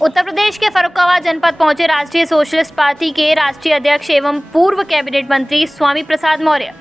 उत्तर प्रदेश के फर्रुखाबाद जनपद पहुंचे राष्ट्रीय सोशलिस्ट पार्टी के राष्ट्रीय अध्यक्ष एवं पूर्व कैबिनेट मंत्री स्वामी प्रसाद मौर्य।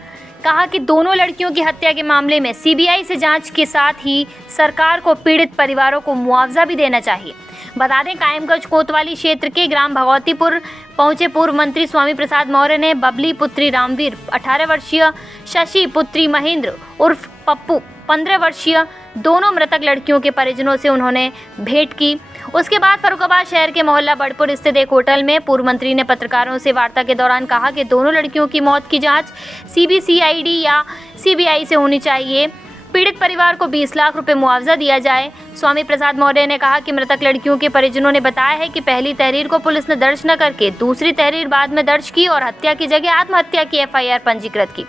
कहा कि दोनों लड़कियों की हत्या के मामले में सीबीआई से जांच के साथ ही सरकार को पीड़ित परिवारों को मुआवजा भी देना चाहिए। बता दें, कायमगंज कोतवाली क्षेत्र के ग्राम भगवतीपुर पहुंचे पूर्व मंत्री स्वामी प्रसाद मौर्य ने बबली पुत्री रामवीर, 18 वर्षीय शशि पुत्री महेंद्र उर्फ पप्पू, 15 वर्षीय दोनों मृतक लड़कियों के परिजनों से उन्होंने भेंट की। उसके बाद फर्रुखाबाद शहर के मोहल्ला बड़पुर स्थित एक होटल में पूर्व मंत्री ने पत्रकारों से वार्ता के दौरान कहा कि दोनों लड़कियों की मौत की जांच सीबीसीआईडी या सीबीआई से होनी चाहिए। पीड़ित परिवार को 20 लाख रुपए मुआवजा दिया जाए। स्वामी प्रसाद मौर्य ने कहा कि मृतक लड़कियों के परिजनों ने बताया है कि पहली तहरीर को पुलिस ने दर्ज न करके दूसरी तहरीर बाद में दर्ज की और हत्या की जगह आत्महत्या की एफआईआर पंजीकृत की।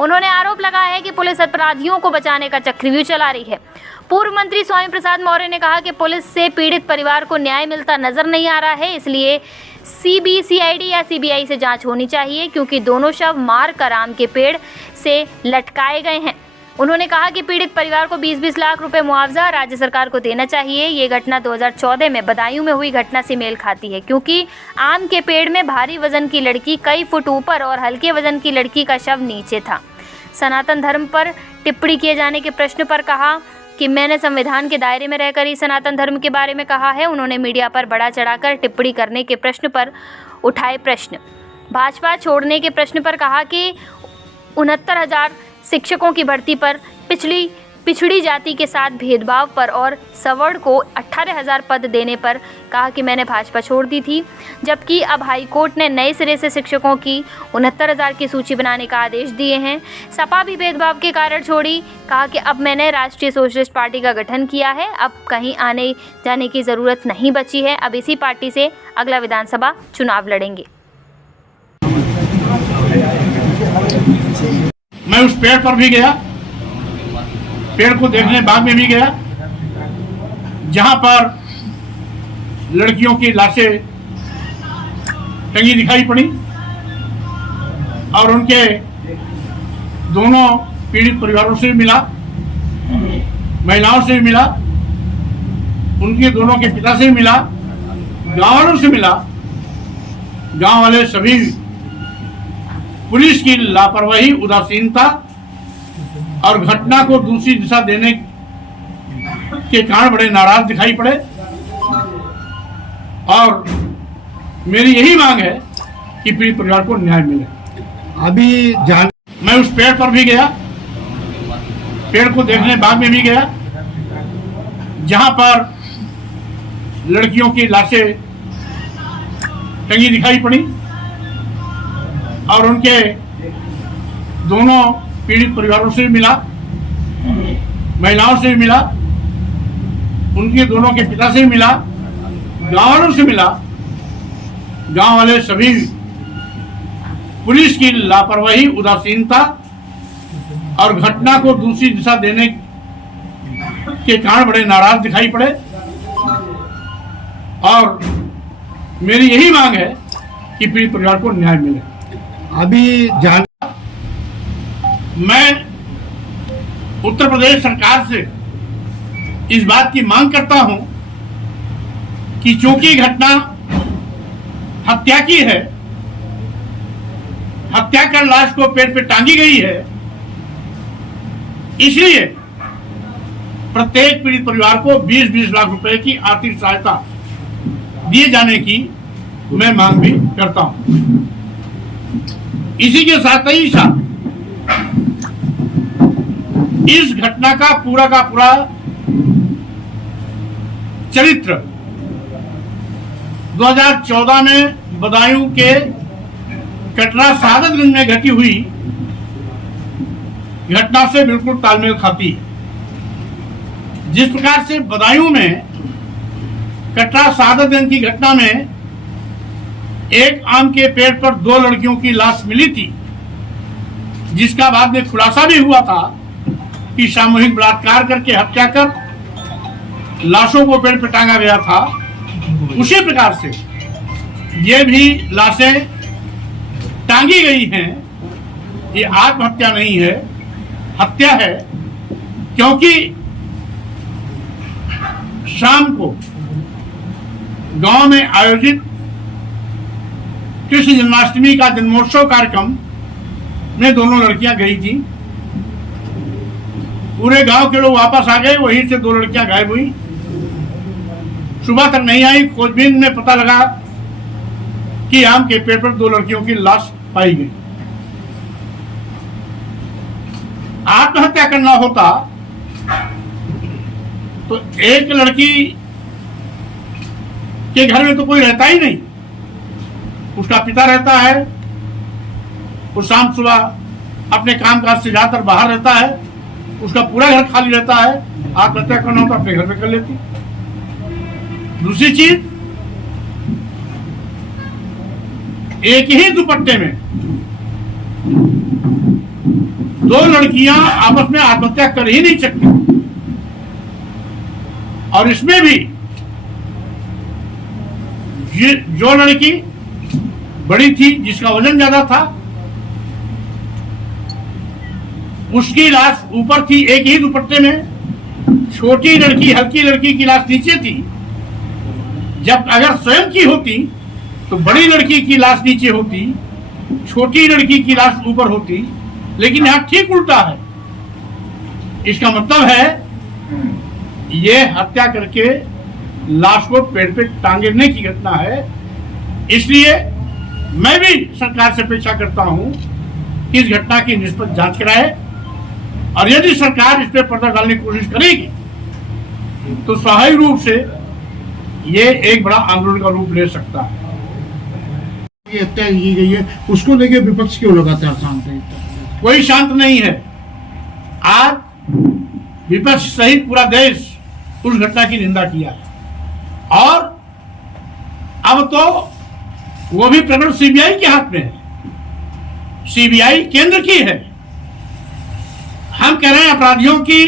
उन्होंने आरोप लगाया है कि पुलिस अपराधियों को बचाने का चक्रव्यूह चला रही है। पूर्व मंत्री स्वामी प्रसाद मौर्य ने कहा कि पुलिस से पीड़ित परिवार को न्याय मिलता नजर नहीं आ रहा है, इसलिए सीबीसीआईडी या सीबीआई से जांच होनी चाहिए, क्योंकि दोनों शव मार कर आम के पेड़ से लटकाए गए हैं। उन्होंने कहा कि पीड़ित परिवार को 20-20 लाख रुपए मुआवजा राज्य सरकार को देना चाहिए। ये घटना 2014 में बदायूं में हुई घटना से मेल खाती है, क्योंकि आम के पेड़ में भारी वजन की लड़की कई फुट ऊपर और हल्के वजन की लड़की का शव नीचे था। सनातन धर्म पर टिप्पणी किए जाने के प्रश्न पर कहा कि मैंने संविधान के दायरे में रहकर ही सनातन धर्म के बारे में कहा है। उन्होंने मीडिया पर बढ़ा चढ़ाकर टिप्पणी करने के प्रश्न पर उठाए प्रश्न। भाजपा छोड़ने के प्रश्न पर कहा कि 69,000 शिक्षकों की भर्ती पर, पिछड़ी जाति के साथ भेदभाव पर और सवर्ण को 18,000 पद देने पर कहा कि मैंने भाजपा छोड़ दी थी, जबकि अब हाईकोर्ट ने नए सिरे से शिक्षकों की 69,000 की सूची बनाने का आदेश दिए हैं। सपा भी भेदभाव के कारण छोड़ी। कहा कि अब मैंने राष्ट्रीय सोशलिस्ट पार्टी का गठन किया है, अब कहीं आने जाने की ज़रूरत नहीं बची है। अब इसी पार्टी से अगला विधानसभा चुनाव लड़ेंगे। मैं उस पेड़ पर भी गया, पेड़ को देखने बाग में भी गया, जहां पर लड़कियों की लाशें टंगी दिखाई पड़ी और उनके दोनों पीड़ित परिवारों से भी मिला, महिलाओं से भी मिला, उनके दोनों के पिता से भी मिला, गांव वालों से मिला। गांव वाले सभी पुलिस की लापरवाही, उदासीनता और घटना को दूसरी दिशा देने के कारण बड़े नाराज दिखाई पड़े और मेरी यही मांग है कि पीड़ित परिवार को न्याय मिले। अभी मैं उस पेड़ पर भी गया, पेड़ को देखने बाग में भी गया, जहां पर लड़कियों की लाशें टंगी दिखाई पड़ी और उनके दोनों पीड़ित परिवारों से भी मिला, महिलाओं से भी मिला, उनके दोनों के पिता से भी मिला, गांव वालों से मिला। गांव वाले सभी पुलिस की लापरवाही, उदासीनता और घटना को दूसरी दिशा देने के कारण बड़े नाराज दिखाई पड़े और मेरी यही मांग है कि पीड़ित परिवार को न्याय मिले। अभी मैं उत्तर प्रदेश सरकार से इस बात की मांग करता हूं कि चूंकि घटना हत्या की है, हत्या कर लाश को पेड़ पे टांगी गई है, इसलिए प्रत्येक पीड़ित परिवार को 20-20 लाख रुपए की आर्थिक सहायता दिए जाने की मैं मांग भी करता हूं। इसी के साथ ही इस घटना का पूरा चरित्र 2014 में बदायूं के कटरा सादतगंज में घटी हुई घटना से बिल्कुल तालमेल खाती है। जिस प्रकार से बदायूं में कटरा सादतगंज की घटना में एक आम के पेड़ पर 2 लड़कियों की लाश मिली थी, जिसका बाद में खुलासा भी हुआ था कि सामूहिक बलात्कार करके हत्या कर लाशों को पेड़ पर टांगा गया था। उसी प्रकार से ये भी लाशें टांगी गई हैं। ये आत्महत्या नहीं है, हत्या है, क्योंकि शाम को गांव में आयोजित कृष्ण जन्माष्टमी का जन्मोत्सव कार्यक्रम में दोनों लड़कियां गई थी। पूरे गांव के लोग वापस आ गए, वहीं से दो लड़कियां गायब हुई, सुबह तक नहीं आई। खोजबीन में पता लगा कि आम के पेड़ पर दो लड़कियों की लाश पाई गई। आत्महत्या करना होता तो एक लड़की के घर में तो कोई रहता ही नहीं, उसका पिता रहता है, वो शाम सुबह अपने काम काज से जाकर बाहर रहता है, उसका पूरा घर खाली रहता है। आत्महत्या करना होता अपने घर में कर लेती। दूसरी चीज, एक ही दुपट्टे में दो लड़कियां आपस में आत्महत्या कर ही नहीं सकती। और इसमें भी जो लड़की बड़ी थी, जिसका वजन ज्यादा था, उसकी लाश ऊपर थी एक ही दुपट्टे में। छोटी लड़की, हल्की लड़की की लाश नीचे थी। जब अगर स्वयं की होती तो बड़ी लड़की की लाश नीचे होती, छोटी लड़की की लाश ऊपर होती, लेकिन यहां ठीक उल्टा है। इसका मतलब है ये हत्या करके लाश को पेड़ पे टांगने की घटना है। इसलिए मैं भी सरकार से अपेक्षा करता हूं कि इस घटना की निष्पक्ष जांच कराए, और यदि सरकार इस पे पर्दा डालने की कोशिश करेगी तो स्वाभाविक रूप से ये एक बड़ा आंदोलन का रूप ले सकता है। ये हत्या की गई है, उसको लेके विपक्ष क्यों लगातार शांत है? कोई शांत नहीं है। आज विपक्ष सहित पूरा देश उस घटना की निंदा किया है, और अब तो वो भी प्रकरण सीबीआई के हाथ में है। सीबीआई केंद्र की है। हम कह रहे हैं अपराधियों की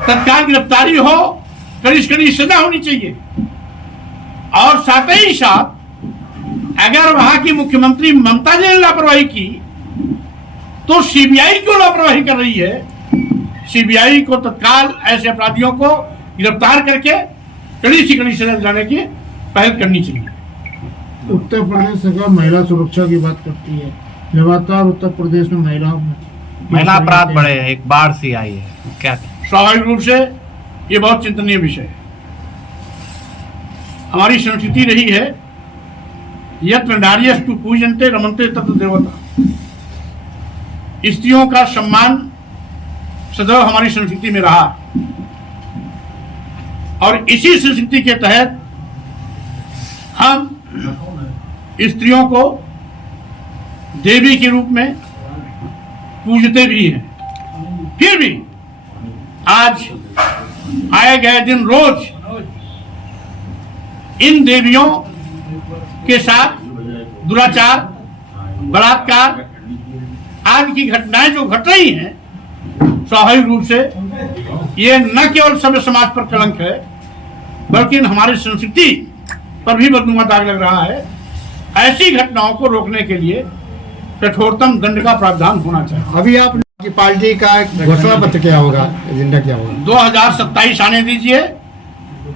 तत्काल गिरफ्तारी हो, कड़ी से कड़ी सजा होनी चाहिए, और साथ ही साथ अगर वहां की मुख्यमंत्री ममता जी ने लापरवाही की तो सीबीआई क्यों लापरवाही कर रही है? सीबीआई को तत्काल ऐसे अपराधियों को गिरफ्तार करके कड़ी से कड़ी सजा दिलाने की पहल करनी चाहिए। उत्तर प्रदेश सरकार महिला सुरक्षा की बात करती है, लगातार उत्तर प्रदेश में महिला अपराध बढ़े हैं, एक बाढ़ सी आई है, क्या? स्वाभाविक रूप से ये बहुत चिंतनीय विषय है। हमारी संस्कृति रही है यत्र नार्यस्तु पूजन्ते रमन्ते तत्र देवता। स्त्रियों का सम्मान सदैव हमारी संस्कृति में रहा, और इसी संस्कृति के तहत हम स्त्रियों को देवी के रूप में पूजते भी हैं। फिर भी आज आए गए दिन रोज इन देवियों के साथ दुराचार, बलात्कार आदि की घटनाएं जो घट रही हैं, स्वाभाविक रूप से ये न केवल सभ्य समाज पर कलंक है, बल्कि हमारी संस्कृति पर भी बदनुमा दाग लग रहा है। ऐसी घटनाओं को रोकने के लिए कठोरतम दंड का प्रावधान होना चाहिए। अभी आपकी पार्टी का घोषणा पत्र क्या होगा, एजेंडा क्या होगा? 2027 आने दीजिए,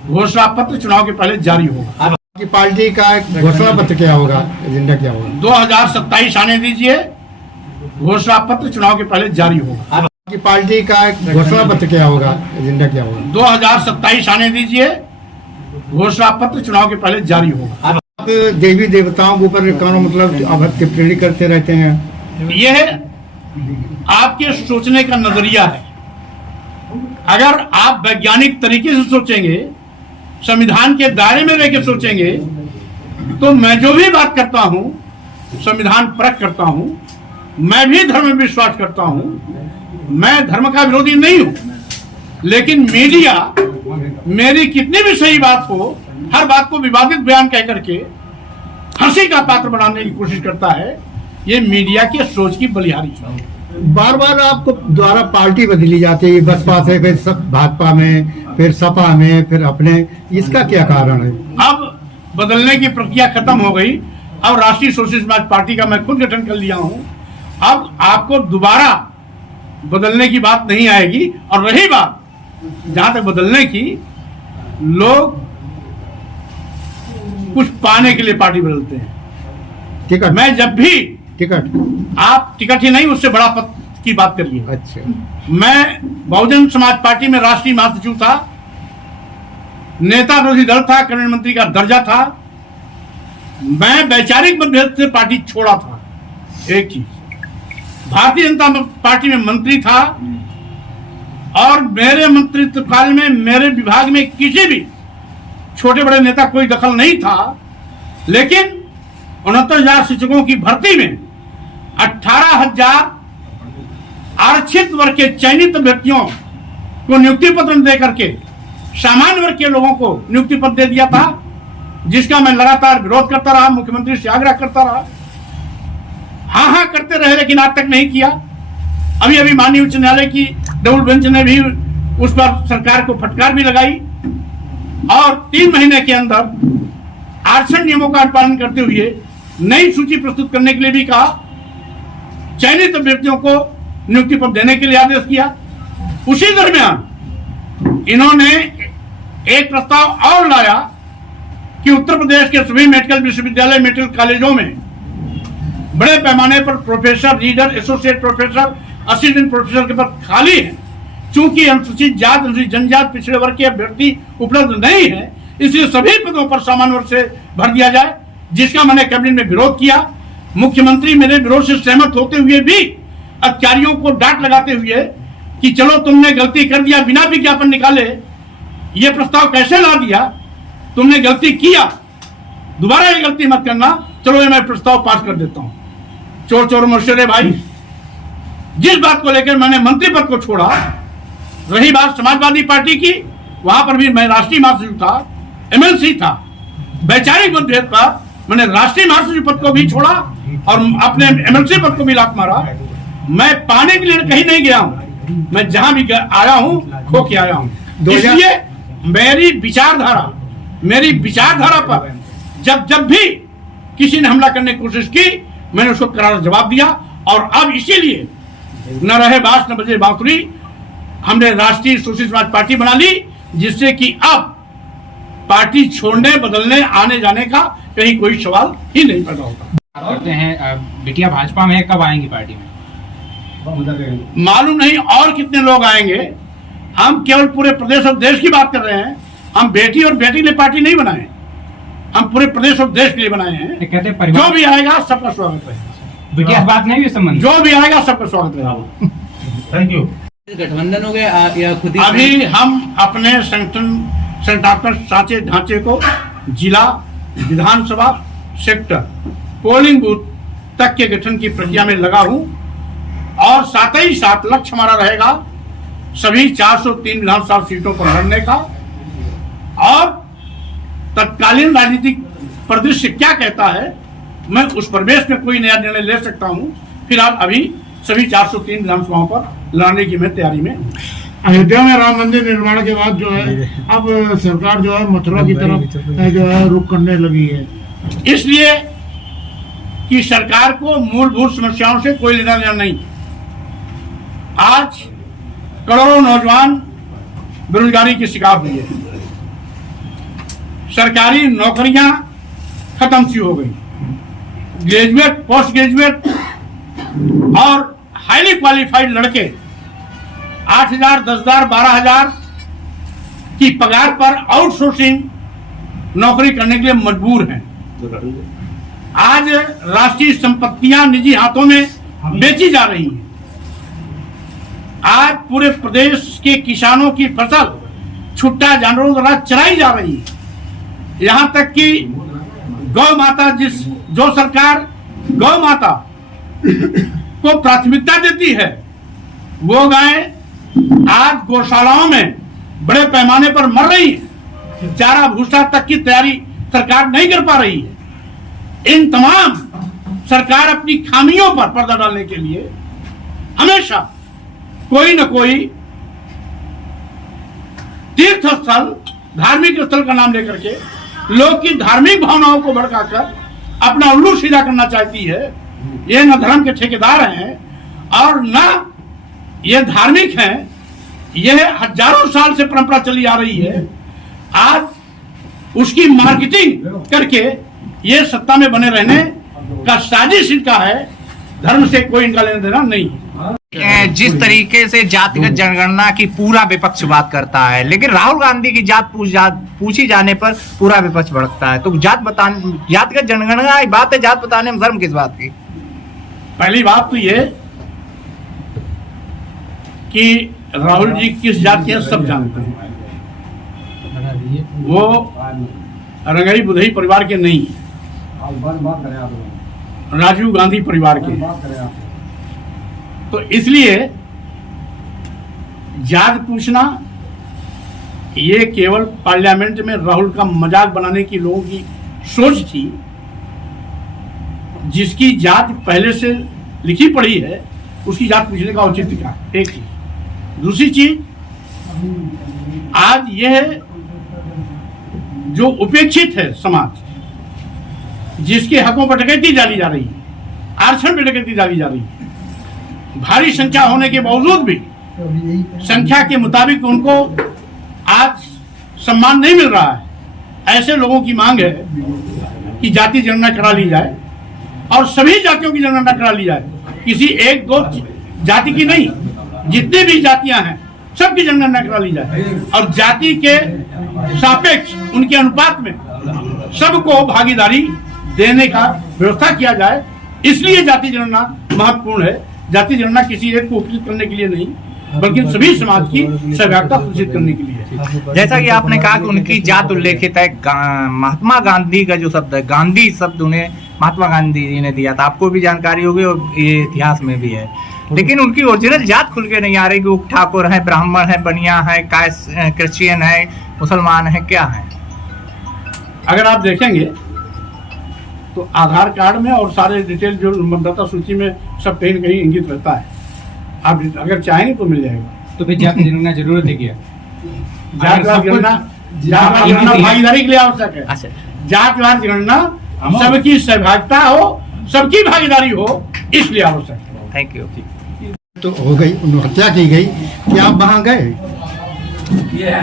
घोषणा पत्र चुनाव के पहले जारी होगा। आपकी पार्टी का घोषणा पत्र क्या होगा, एजेंडा क्या होगा? 2027 आने दीजिए, घोषणा पत्र चुनाव के पहले जारी होगा। आपकी पार्टी का घोषणा पत्र क्या होगा, एजेंडा क्या होगा? 2027 आने दीजिए, घोषणा पत्र चुनाव के पहले जारी होगा। आप देवी देवताओं के ऊपर कौन मतलब अब टिप्पणी करते रहते हैं? यह आपके सोचने का नजरिया है। अगर आप वैज्ञानिक तरीके से सोचेंगे, संविधान के दायरे में रहकर सोचेंगे, तो मैं जो भी बात करता हूं संविधान परख करता हूं। मैं भी धर्म में विश्वास करता हूं, मैं धर्म का विरोधी नहीं हूं, लेकिन मीडिया मेरी कितनी भी सही बात हो, हर बात को विवादित बयान कह करके हंसी का पात्र बनाने की कोशिश करता है। ये मीडिया की सोच की बलिहारी है। बार बार आपको द्वारा पार्टी बदली जाती है, बसपा से फिर भाजपा में, फिर सपा में, फिर अपने, इसका क्या कारण है? अब बदलने की प्रक्रिया खत्म हो गई। अब राष्ट्रीय सोशलिस्ट समाज पार्टी का मैं खुद गठन कर लिया हूं। अब आपको दोबारा बदलने की बात नहीं आएगी। और रही बात जहां तक बदलने की, लोग कुछ पाने के लिए पार्टी बदलते हैं। टिकट मैं जब भी टिकट आप टिकट ही नहीं, उससे बड़ा पद की बात करिए। अच्छा, मैं बहुजन समाज पार्टी में राष्ट्रीय महासचिव था, नेता विरोधी दल था, कैबिनेट मंत्री का दर्जा था। मैं वैचारिक मतभेद से पार्टी छोड़ा था। एक चीज, भारतीय जनता पार्टी में मंत्री था और मेरे मंत्रित्व काल में मेरे विभाग में किसी भी छोटे बड़े नेता कोई दखल नहीं था, लेकिन 69,000 शिक्षकों की भर्ती में 18,000 आरक्षित वर्ग के चयनित व्यक्तियों को नियुक्ति पत्र दे करके सामान्य वर्ग के लोगों को नियुक्ति पत्र दे दिया था, जिसका मैं लगातार विरोध करता रहा, मुख्यमंत्री से आग्रह करता रहा। हाँ करते रहे, लेकिन आज तक नहीं किया। अभी अभी माननीय उच्च न्यायालय की डबल बेंच ने भी उस पर सरकार को फटकार भी लगाई और 3 महीने के अंदर आरक्षण नियमों का पालन करते हुए नई सूची प्रस्तुत करने के लिए भी कहा, चयनित व्यक्तियों को नियुक्ति पत्र देने के लिए आदेश किया। उसी दरमियान इन्होंने एक प्रस्ताव और लाया कि उत्तर प्रदेश के सभी मेडिकल विश्वविद्यालय, मेडिकल कॉलेजों में बड़े पैमाने पर professor, reader, associate professor, assistant professor के पद खाली हैं। चूंकि अनुसूचित जात, अनुसूचित जनजात, पिछड़े वर्ग के अभ्यर्थी उपलब्ध नहीं है, इसलिए सभी पदों पर सामान्य वर्ग से भर दिया जाए, जिसका मैंने कैबिनेट में विरोध किया। मुख्यमंत्री मेरे विरोध से सहमत होते हुए भी अधिकारियों को डांट लगाते हुए कि चलो तुमने गलती कर दिया, बिना विज्ञापन निकाले ये प्रस्ताव कैसे ला दिया, तुमने गलती किया, दोबारा ये गलती मत करना, चलो ये मैं प्रस्ताव पास कर देता हूं। चोर चोर मुर्शरे भाई, जिस बात को लेकर मैंने मंत्री पद को छोड़ा, रही बात समाजवादी पार्टी की, वहां पर भी मैं राष्ट्रीय महासचिव था, एमएलसी था। वैचारिक मतभेद पर मैंने राष्ट्रीय महासचिव पद को भी छोड़ा और अपने एमएलसी पद को भी लात मारा। मैं पाने के लिए कहीं नहीं गया हूं, मैं जहां भी आया हूं खो के आया हूं। इसलिए मेरी विचारधारा पर जब भी किसी ने हमला करने की कोशिश की, मैंने उसको करारा जवाब दिया। और अब इसीलिए न रहे बांस न बजे बांसुरी, हमने राष्ट्रीय सोशलिस्ट समाज पार्टी बना ली, जिससे कि अब पार्टी छोड़ने, बदलने, आने जाने का कहीं कोई सवाल ही नहीं पैदा होता। करते हैं बिटिया भाजपा में कब आएंगी पार्टी में? मालूम नहीं और कितने लोग आएंगे। हम केवल पूरे प्रदेश और देश की बात कर रहे हैं। हम बेटी और बेटी के लिए पार्टी नहीं बनाए, हम पूरे प्रदेश और देश के लिए बनाए हैं। कहते हैं परिवार जो भी आएगा सबका स्वागत है। बिटिया से बात नहीं हुई संबंध? जो भी आएगा सबका स्वागत है। Thank you. गठबंधन हो गया या खुद ही? अभी हम अपने संगठनात्मक साँचे ढांचे को जिला, विधानसभा, सेक्टर, पोलिंग बूथ तक के गठन की प्रक्रिया में लगा हूं और साथ ही साथ लक्ष्य हमारा रहेगा सभी 403 विधानसभा सीटों पर लड़ने का। और तत्कालीन राजनीतिक परिदृश्य क्या कहता है, मैं उस प्रवेश में कोई नया निर्णय ले सकता हूं। फिलहाल अभी सभी 403 विधानसभाओं पर लड़ने की मैं तैयारी में। अयोध्या में राम मंदिर निर्माण के बाद जो है अब सरकार जो है मथुरा की तरफ जो है रुख करने लगी है, इसलिए कि सरकार को मूलभूत समस्याओं से कोई लेना देना नहीं। आज करोड़ों नौजवान बेरोजगारी की शिकार हुई है, सरकारी नौकरियां खत्म सी हो गई, ग्रेजुएट, पोस्ट ग्रेजुएट और हाईली क्वालिफाइड लड़के 8,000, 10,000, 12,000 की पगार पर आउटसोर्सिंग नौकरी करने के लिए मजबूर हैं। आज राष्ट्रीय संपत्तियां निजी हाथों में बेची जा रही हैं। आज पूरे प्रदेश के किसानों की फसल छुट्टा जानवरों द्वारा चराई जा रही है। यहां तक कि गौ माता, जो सरकार गौ माता को प्राथमिकता देती है, वो गायें आज गौशालाओं में बड़े पैमाने पर मर रही है। चारा भूसा तक की तैयारी सरकार नहीं कर पा रही है। इन तमाम सरकार अपनी खामियों पर पर्दा डालने के लिए हमेशा कोई न कोई तीर्थ स्थल, धार्मिक स्थल का नाम लेकर के लोग की धार्मिक भावनाओं को भड़काकर अपना उल्लू सीधा करना चाहती है। ये न धर्म के ठेकेदार हैं और न ये धार्मिक हैं। यह हजारों साल से परंपरा चली आ रही है। आज उसकी मार्केटिंग करके ये सत्ता में बने रहने का साजिश इनका है। धर्म से कोई इनका लेना देना नहीं है। जिस तरीके से जातिगत जनगणना की पूरा विपक्ष बात करता है, लेकिन राहुल गांधी की जात पूछी जाने पर पूरा विपक्ष भड़कता है। तो जातिगत जनगणना की बात है, जात बताने में धर्म किस बात की? पहली बात तो ये कि राहुल जी किस जात के हैं सब जानते हैं। वो रंगई बुधई परिवार के नहीं है, राजीव गांधी परिवार के हैं। तो इसलिए जात पूछना ये केवल पार्लियामेंट में राहुल का मजाक बनाने की लोगों की सोच थी। जिसकी जात पहले से लिखी पड़ी है उसकी जात पूछने का औचित्य क्या है? एक चीज। दूसरी चीज, आज यह जो उपेक्षित है समाज, जिसके हकों पर डकैती डाली जा रही है, आरक्षण पर डकैती डाली जा रही है, भारी संख्या होने के बावजूद भी संख्या के मुताबिक उनको आज सम्मान नहीं मिल रहा है। ऐसे लोगों की मांग है कि जाति जनगणना करा ली जाए और सभी जातियों की जनगणना करा ली जाए, किसी एक दो जाति की नहीं, जितनी भी जातियां हैं सबकी जनगणना करा ली जाए और जाति के सापेक्ष उनके अनुपात में सबको भागीदारी देने का व्यवस्था किया जाए। इसलिए जाति जनगणना महत्वपूर्ण है। जाति जनगणना किसी एक को उपचित करने के लिए नहीं, बल्कि सभी समाज की सहभागिता सुनिश्चित करने के लिए। जैसा कि आपने कहा कि उनकी जात उल्लेखित है, महात्मा गांधी का जो शब्द है, गांधी शब्द उन्हें महात्मा गांधी जी ने दिया था, आपको भी जानकारी होगी और ये इतिहास में भी है। लेकिन उनकी ओरिजिनल जात खुल के नहीं आ रही कि वो ठाकुर है, ब्राह्मण है, बनिया है, क्रिश्चियन है, मुसलमान है, क्या है? अगर आप देखेंगे तो आधार कार्ड में और सारे डिटेल जो मतदाता सूची में सब कहीं न कहीं इंगित रहता है। आप अगर चाहेंगे तो मिल जाएगा। तो फिर जाति जनगणना जरूरत है क्या? जातिवार जनगणना भागीदारी के लिए आवश्यक है। अच्छा, जातिवार जनगणना सबकी सहभागिता हो, सबकी भागीदारी हो, इसलिए आवश्यक है। Thank you. तो हो गई, हत्या की गई, क्या आप वहाँ गए?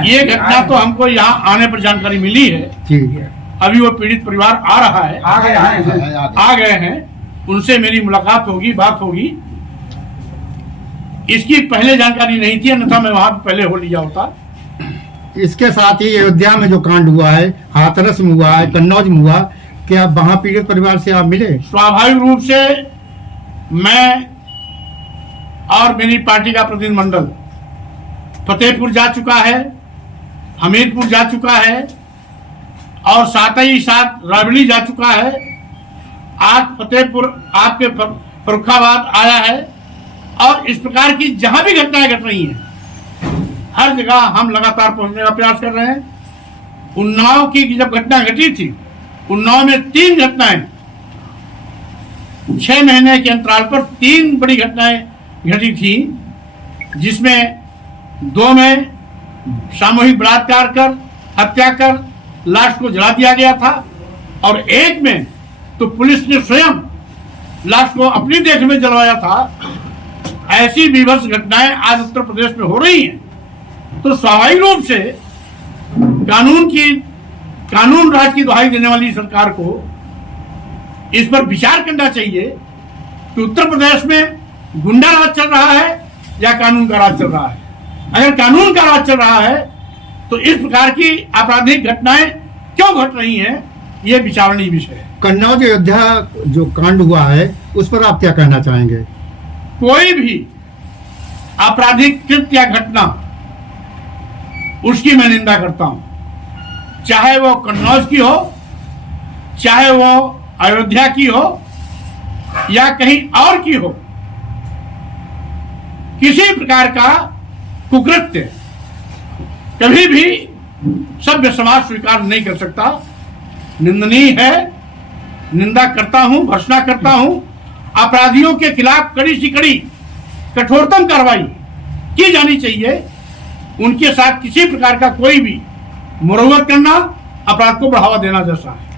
ये घटना तो हमको यहाँ आने पर जानकारी मिली है। जी, अभी वो पीड़ित परिवार आ रहा है, आ गए हैं, उनसे मेरी मुलाकात होगी, बात होगी। इसकी पहले जानकारी नहीं थी, अन्यथा मैं वहां पहले हो लिया होता। इसके साथ ही अयोध्या में जो कांड हुआ है, हाथरस में हुआ है, कन्नौज में हुआ, क्या वहाँ पीड़ित परिवार से आप मिले? स्वाभाविक रूप से मैं और मेरी पार्टी का प्रतिनिधिमंडल फतेहपुर जा चुका है, हमीरपुर जा चुका है और साथ ही साथ राबड़ी जा चुका है। आज फतेहपुर आपके फर्रुखाबाद आया है और इस प्रकार की जहां भी घटनाएं घट रही हैं, हर जगह हम लगातार पहुंचने का प्रयास कर रहे हैं। उन्नाव की जब घटना घटी थी, उन्नाव में 3 घटनाएं 6 महीने के अंतराल पर 3 बड़ी घटनाएं घटी थी, जिसमें 2 में सामूहिक बलात्कार कर, हत्या कर लाश को जला दिया गया था और 1 में तो पुलिस ने स्वयं लाश को अपनी देख में जलवाया था। ऐसी विभत्स घटनाएं आज उत्तर प्रदेश में हो रही हैं, तो स्वाभाविक रूप से कानून राज की दुहाई देने वाली सरकार को इस पर विचार करना चाहिए कि उत्तर प्रदेश में गुंडा राज चल रहा है या कानून का राज चल रहा है। अगर कानून का राज चल रहा है तो इस प्रकार की आपराधिक घटनाएं क्यों घट रही हैं, यह विचारणीय विषय है। कन्नौज अयोध्या जो कांड हुआ है उस पर आप क्या कहना चाहेंगे? कोई भी आपराधिक कृत्य या घटना, उसकी मैं निंदा करता हूं, चाहे वो कन्नौज की हो, चाहे वो अयोध्या की हो या कहीं और की हो। किसी प्रकार का कुकृत्य कभी भी सभ्य समाज स्वीकार नहीं कर सकता, निंदनीय है। निंदा करता हूं, भर्त्सना करता हूं। अपराधियों के खिलाफ कड़ी से कड़ी कठोरतम कार्रवाई की जानी चाहिए। उनके साथ किसी प्रकार का कोई भी मुरव्वत करना अपराध को बढ़ावा देना जैसा है।